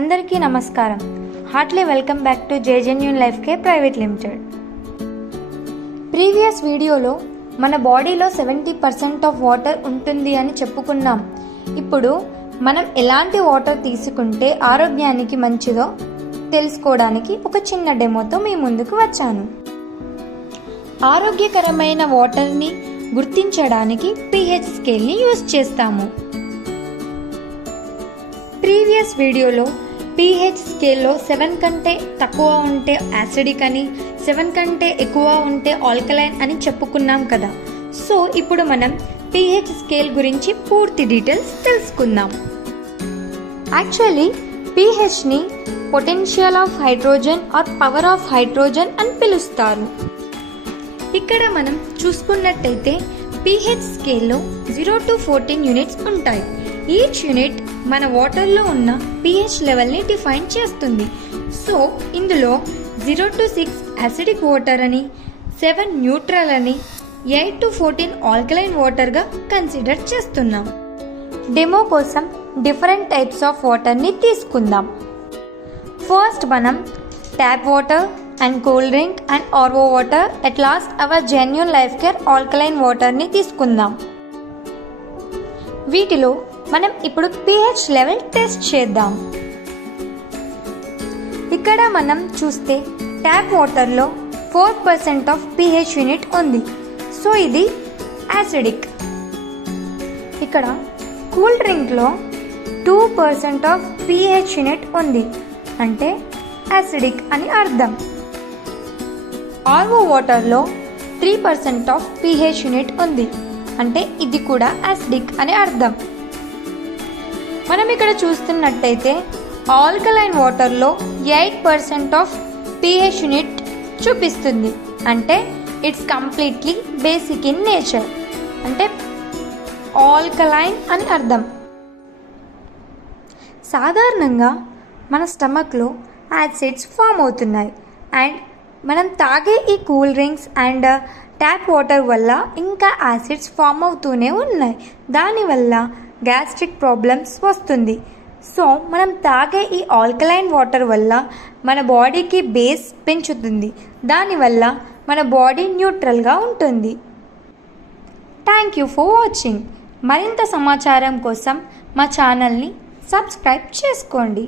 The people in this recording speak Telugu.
అందరికీ నమస్కారం. Heartly welcome back to genuine life care private limited. Previous వీడియోలో మన బాడీలో 70% ఆఫ్ వాటర్ ఉంటుంది అని చెప్పుకున్నాం. ఇప్పుడు మనం ఎలాంటి వాటర్ తీసుకుంటే ఆరోగ్యానికి మంచిదో తెలుసుకోవడానికి ఒక చిన్న డెమోతో మీ ముందుకు వచ్చాను. ఆరోగ్యకరమైన వాటర్ని గుర్తించడానికి pH స్కేల్ని యూజ్ చేస్తాము. ప్రీవియస్ వీడియోలో pH స్కేల్లో 7 కంటే తక్కువ ఉంటే యాసిడిక్ అని, 7 కంటే ఎక్కువ ఉంటే ఆల్కలైన్ అని చెప్పుకున్నాం కదా. సో ఇప్పుడు మనం pH స్కేల్ గురించి పూర్తి డీటెయిల్స్ తెలుసుకుందాం. యాక్చువల్లీ pHని potential of hydrogen or power of hydrogen అని పిలుస్తారు. ఇక్కడ మనం చూసుకున్నట్టయితే pH స్కేల్లో 0 to 14 యూనిట్స్ ఉంటాయి. ఈచ్ యూనిట్ మన వాటర్లో ఉన్న pH లెవెల్ని డిఫైన్ చేస్తుంది. సో ఇందులో 0 to 6 యాసిడిక్ వాటర్ అని, 7 న్యూట్రల్ అని, 8 to 14 ఆల్కలైన్ వాటర్గా కన్సిడర్ చేస్తున్నాం. డెమో కోసం డిఫరెంట్ టైప్స్ ఆఫ్ వాటర్ని తీసుకుందాం. ఫస్ట్ మనం tap water and cool drink and RO water, at last our genuine life care alkaline వాటర్ని తీసుకుందాం. వీటిలో మనం ఇప్పుడు pH లెవెల్ టెస్ట్ చేద్దాం. ఇక్కడ మనం చూస్తే ట్యాప్ వాటర్లో 4% ఆఫ్ pH యూనిట్ ఉంది. సో ఇది యాసిడిక్. ఇక్కడ కూల్ డ్రింక్లో 2% ఆఫ్ pH యూనిట్ ఉంది, అంటే యాసిడిక్ అని అర్థం. ఆర్ఓ వాటర్లో 3% ఆఫ్ pH యూనిట్ ఉంది, అంటే ఇది కూడా యాసిడిక్ అని అర్థం. మనం ఇక్కడ చూస్తున్నట్టయితే ఆల్కలైన్ వాటర్లో 8% ఆఫ్ pH యూనిట్ చూపిస్తుంది, అంటే it's completely basic in nature, అంటే ఆల్కలైన్ అని అర్థం. సాధారణంగా మన స్టమక్లో యాసిడ్స్ ఫామ్ అవుతున్నాయి అండ్ మనం తాగే ఈ cool drinks and tap water వల్ల ఇంకా యాసిడ్స్ ఫామ్ అవుతూనే ఉన్నాయి. దానివల్ల గ్యాస్ట్రిక్ ప్రాబ్లమ్స్ వస్తుంది. సో మనం తాగే ఈ ఆల్కలైన్ వాటర్ వల్ల మన బాడీకి బేస్ పెంచుతుంది. దానివల్ల మన బాడీ న్యూట్రల్గా ఉంటుంది. Thank you for watching. మరింత సమాచారం కోసం మా ఛానల్ని సబ్స్క్రైబ్ చేసుకోండి.